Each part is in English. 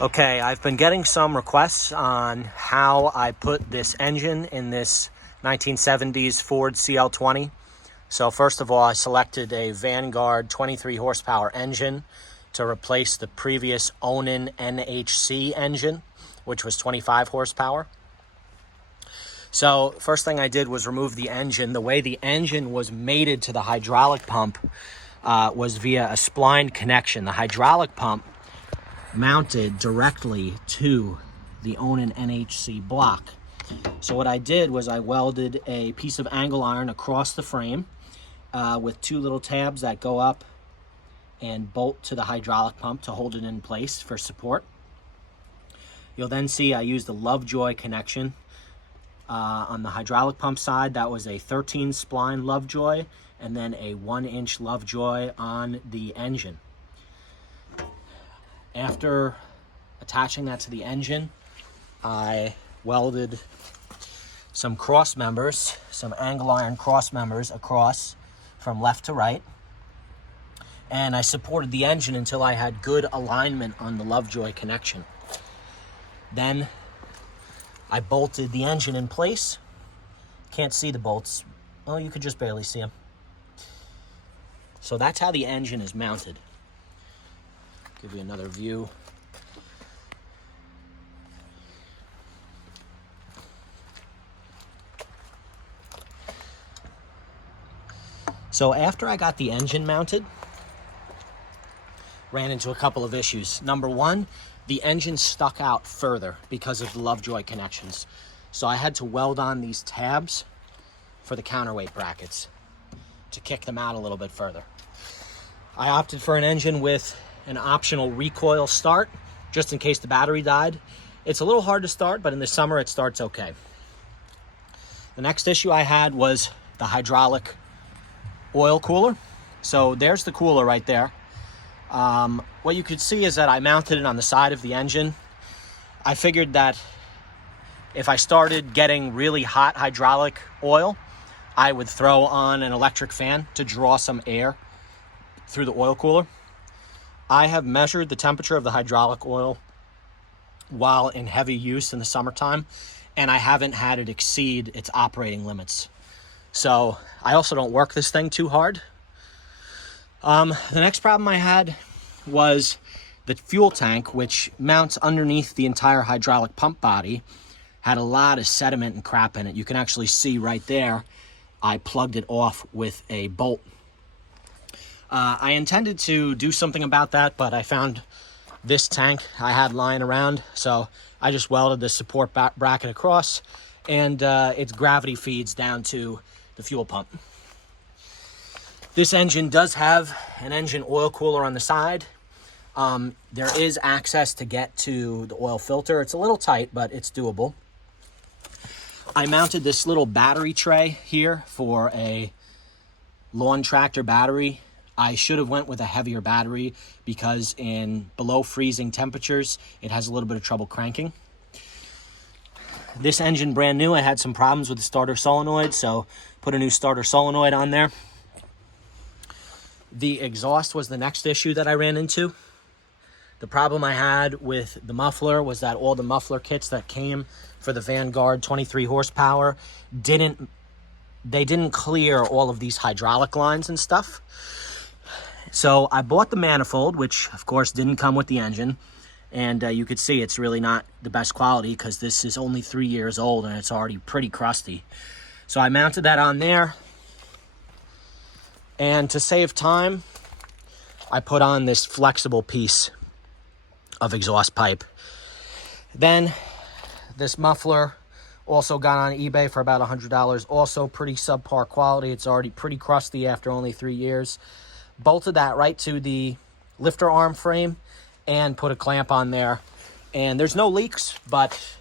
Okay, I've been getting some requests on how I put this engine in this 1970s Ford CL-20. So first of all, I selected a Vanguard 23 horsepower engine to replace the previous Onan NHC engine, which was 25 horsepower. So first thing I did was remove the engine. The way the engine was mated to the hydraulic pump was via a spline connection. The hydraulic pump mounted directly to the Onan NHC block. So what I did was I welded a piece of angle iron across the frame with two little tabs that go up and bolt to the hydraulic pump to hold it in place for support. You'll then see I used a Lovejoy connection on the hydraulic pump side. That was a 13 spline Lovejoy and then a 1-inch Lovejoy on the engine. After attaching that to the engine, I welded some cross members, some angle iron cross members across from left to right. And I supported the engine until I had good alignment on the Lovejoy connection. Then I bolted the engine in place. Can't see the bolts. Well, you could just barely see them. So that's how the engine is mounted. Give you another view. So after I got the engine mounted, ran into a couple of issues. Number one, the engine stuck out further because of the Lovejoy connections. So I had to weld on these tabs for the counterweight brackets to kick them out a little bit further. I opted for an engine with an optional recoil start, just in case the battery died. It's a little hard to start, but in the summer it starts okay. The next issue I had was the hydraulic oil cooler. So there's the cooler right there. What you could see is that I mounted it on the side of the engine. I figured that if I started getting really hot hydraulic oil, I would throw on an electric fan to draw some air through the oil cooler. I have measured the temperature of the hydraulic oil while in heavy use in the summertime, and I haven't had it exceed its operating limits. So I also don't work this thing too hard. The next problem I had was the fuel tank, which mounts underneath the entire hydraulic pump body, had a lot of sediment and crap in it. You can actually see right there, I plugged it off with a bolt. I intended to do something about that, but I found this tank I had lying around, so I just welded the support bracket across, and its gravity feeds down to the fuel pump. This engine does have an engine oil cooler on the side. There is access to get to the oil filter. It's a little tight, but it's doable. I mounted this little battery tray here for a lawn tractor battery. I should have went with a heavier battery because in below freezing temperatures, it has a little bit of trouble cranking. This engine, brand new, I had some problems with the starter solenoid, so put a new starter solenoid on there. The exhaust was the next issue that I ran into. The problem I had with the muffler was that all the muffler kits that came for the Vanguard 23 horsepower didn't clear all of these hydraulic lines and stuff. So I bought the manifold, which of course didn't come with the engine. And you could see it's really not the best quality because this is only 3 years old and it's already pretty crusty. So I mounted that on there. And to save time, I put on this flexible piece of exhaust pipe. Then this muffler also got on eBay for about $100. Also pretty subpar quality. It's already pretty crusty after only 3 years. Bolted that right to the lifter arm frame and put a clamp on there. And there's no leaks, but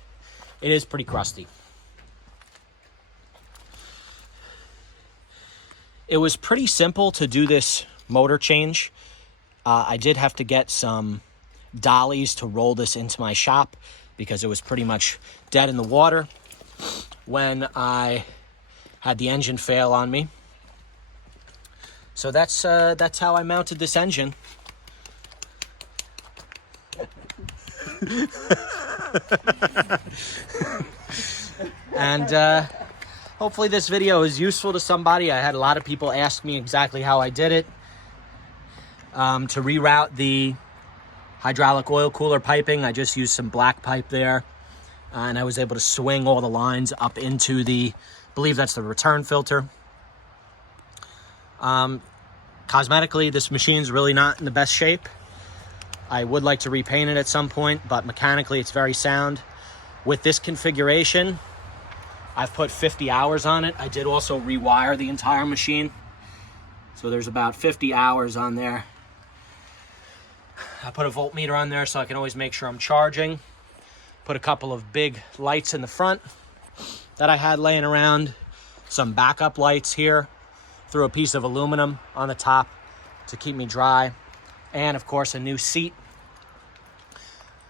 it is pretty crusty. It was pretty simple to do this motor change. I did have to get some dollies to roll this into my shop because it was pretty much dead in the water when I had the engine fail on me. So that's how I mounted this engine. And hopefully this video is useful to somebody. I had a lot of people ask me exactly how I did it. To reroute the hydraulic oil cooler piping, I just used some black pipe there. And I was able to swing all the lines up into the, I believe that's the return filter. Cosmetically, this machine's really not in the best shape. I would like to repaint it at some point, but mechanically it's very sound. With this configuration, I've put 50 hours on it. I did also rewire the entire machine. So there's about 50 hours on there. I put a voltmeter on there so I can always make sure I'm charging. Put a couple of big lights in the front that I had laying around. Some backup lights here. Threw a piece of aluminum on the top to keep me dry. And of course a new seat.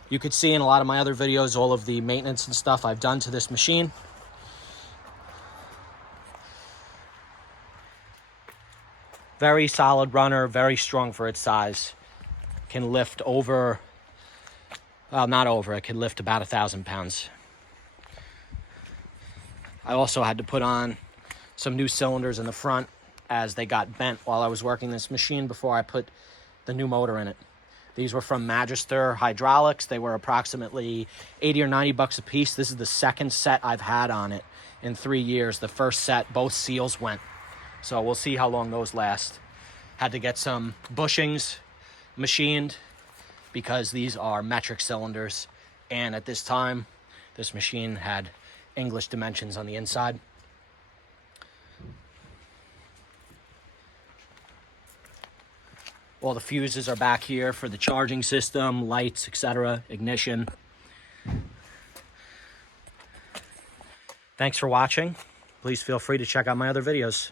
You could see in a lot of my other videos all of the maintenance and stuff I've done to this machine. Very solid runner, very strong for its size. Can lift over, well, not over, it can lift about 1,000 pounds. I also had to put on some new cylinders in the front as they got bent while I was working this machine before I put the new motor in it. These were from Magister Hydraulics. They were approximately 80 or 90 bucks a piece. This is the second set I've had on it in 3 years. The first set, both seals went. So we'll see how long those last. Had to get some bushings machined because these are metric cylinders. And at this time, this machine had English dimensions on the inside. All the fuses are back here for the charging system, lights, etc., ignition. Thanks for watching. Please feel free to check out my other videos.